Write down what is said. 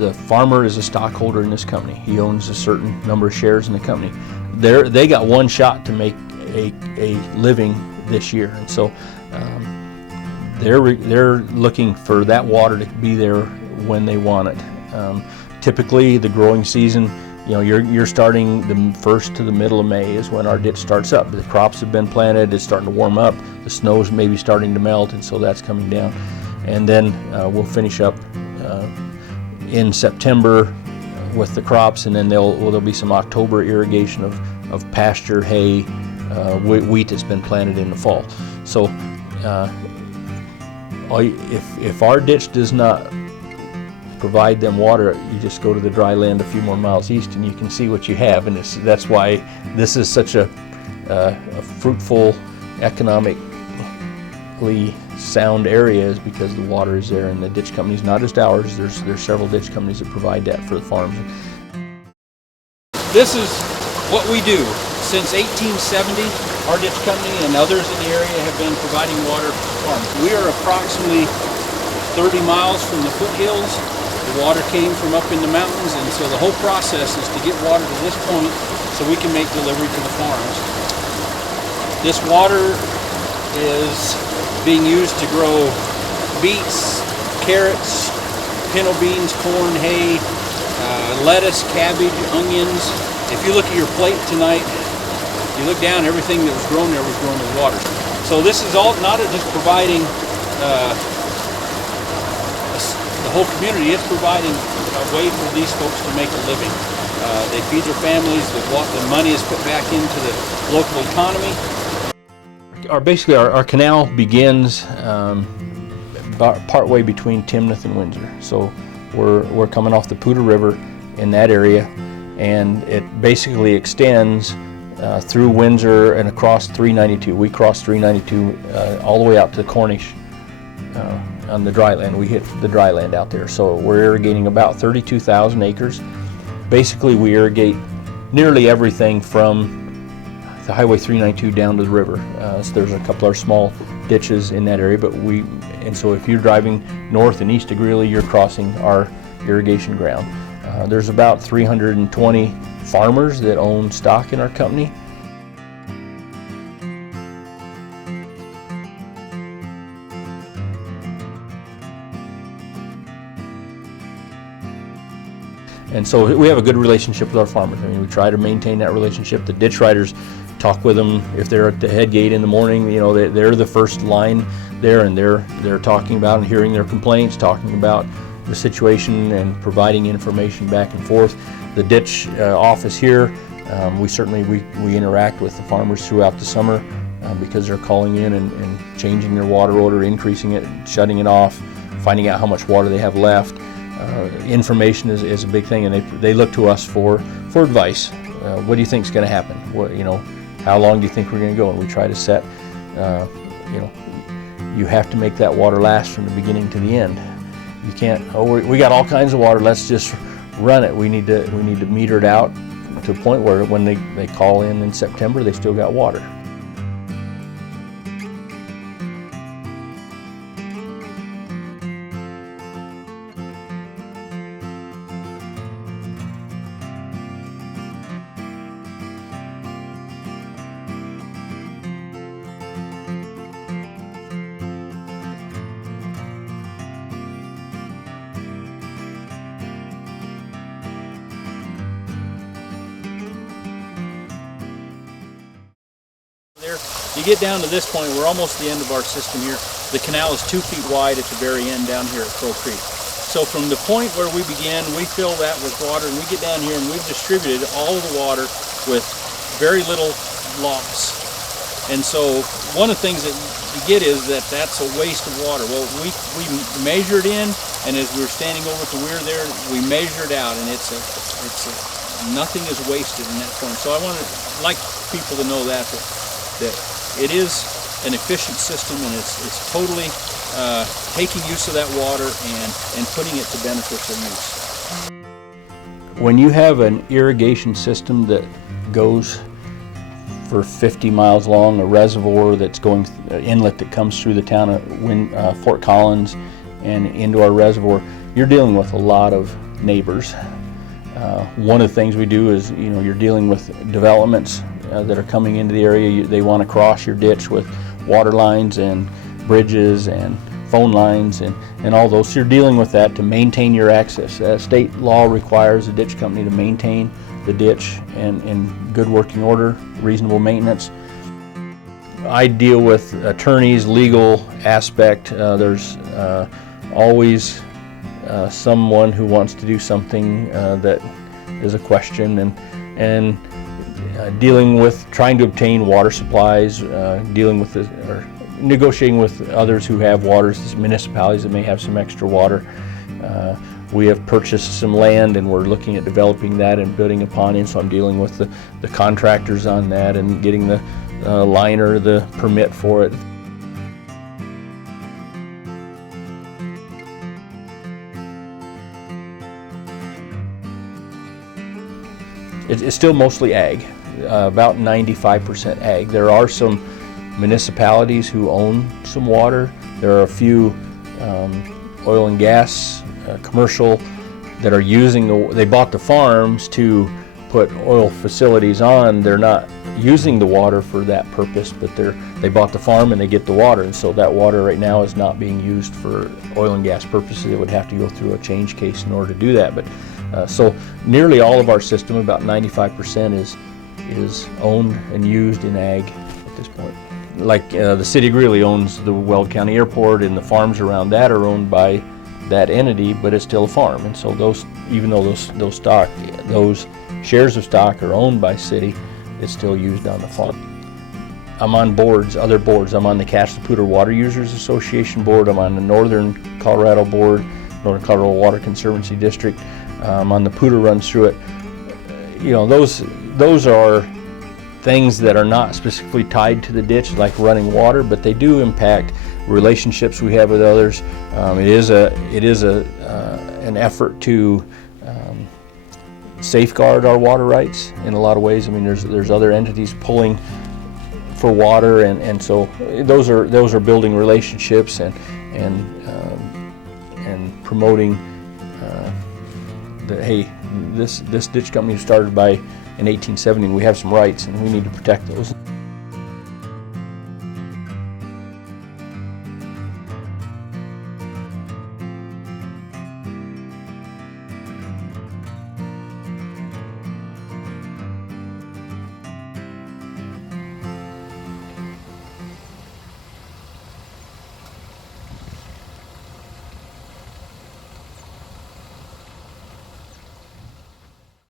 the farmer is a stockholder in this company. He owns a certain number of shares in the company. They got one shot to make a living this year, and so they're looking for that water to be there when they want it. Typically, the growing season, you're starting the first to the middle of May is when our ditch starts up. The crops have been planted, it's starting to warm up, the snow's maybe starting to melt, and so that's coming down. And then we'll finish up in September with the crops, and then there'll be some October irrigation of pasture, hay, wheat that's been planted in the fall. So if our ditch does not provide them water, you just go to the dry land a few more miles east and you can see what you have, and that's why this is such a fruitful, economically sound area, is because the water is there, and the ditch companies, not just ours, there's several ditch companies that provide that for the farms. This is what we do. Since 1870, our ditch company and others in the area have been providing water for farms. We are approximately 30 miles from the foothills. The water came from up in the mountains, and so the whole process is to get water to this point so we can make delivery to the farms. This water is being used to grow beets, carrots, pinto beans, corn, hay, lettuce, cabbage, onions. If you look at your plate tonight, you look down, everything that was grown there was grown with water. So this is all not just providing the whole community, it's providing a way for these folks to make a living. They feed their families, the money is put back into the local economy. Basically our canal begins partway between Timnath and Windsor. So we're coming off the Poudre River in that area, and it basically extends through Windsor and across 392. We cross 392 all the way out to Cornish on the dry land. We hit the dry land out there. So we're irrigating about 32,000 acres. Basically we irrigate nearly everything from the Highway 392 down to the river. So there's a couple of small ditches in that area, and so if you're driving north and east of Greeley, you're crossing our irrigation ground. There's about 320 farmers that own stock in our company. And so we have a good relationship with our farmers. I mean, we try to maintain that relationship. The ditch riders talk with them if they're at the head gate in the morning. They're the first line there, and they're talking about and hearing their complaints, talking about the situation and providing information back and forth. The ditch office here, we interact with the farmers throughout the summer because they're calling in and changing their water order, increasing it, shutting it off, finding out how much water they have left. Information is a big thing, and they look to us for advice. What do you think is going to happen? How long do you think we're going to go? And we try to set, you have to make that water last from the beginning to the end. You can't, we got all kinds of water, let's just run it. We need to meter it out to a point where when they call in September, they still got water. You get down to this point, we're almost the end of our system here. The canal is 2 feet wide at the very end down here at Crow Creek. So from the point where we begin, we fill that with water, and we get down here and we've distributed all of the water with very little loss. And so one of the things that you get is that's a waste of water. Well, we measured in, and as we were standing over at the weir there, we measured out, and nothing is wasted in that point. So I like people to know that it is an efficient system, and it's totally taking use of that water and putting it to beneficial use. When you have an irrigation system that goes for 50 miles long, a reservoir that's going, inlet that comes through the town of Fort Collins and into our reservoir, you're dealing with a lot of neighbors. One of the things we do is, you're dealing with developments that are coming into the area. They want to cross your ditch with water lines and bridges and phone lines and all those. So you're dealing with that to maintain your access. State law requires a ditch company to maintain the ditch in good working order, reasonable maintenance. I deal with attorneys, legal aspect. There's always someone who wants to do something that is a question, and dealing with trying to obtain water supplies, dealing with or negotiating with others who have waters, municipalities that may have some extra water. We have purchased some land and we're looking at developing that and building upon it, so I'm dealing with the contractors on that and getting the liner, the permit for it. It's still mostly ag, about 95% ag. There are some municipalities who own some water. There are a few oil and gas, commercial, that are using they bought the farms to put oil facilities on. They're not using the water for that purpose, but they bought the farm and they get the water, and so that water right now is not being used for oil and gas purposes. It would have to go through a change case in order to do that. But so nearly all of our system, about 95%, is owned and used in ag at this point. Like the city of Greeley owns the Weld County Airport, and the farms around that are owned by that entity, but it's still a farm. And so those, even though those shares of stock are owned by city, it's still used on the farm. I'm on boards, other boards. I'm on the Cache la Poudre Water Users Association board. I'm on the Northern Colorado board, Northern Colorado Water Conservancy District. I'm on the Poudre runs through it. Those are things that are not specifically tied to the ditch, like running water, but they do impact relationships we have with others. It is an effort to safeguard our water rights in a lot of ways. I mean, there's other entities pulling for water, and so those are building relationships and promoting that, hey, this ditch company was started in 1870, and we have some rights and we need to protect those.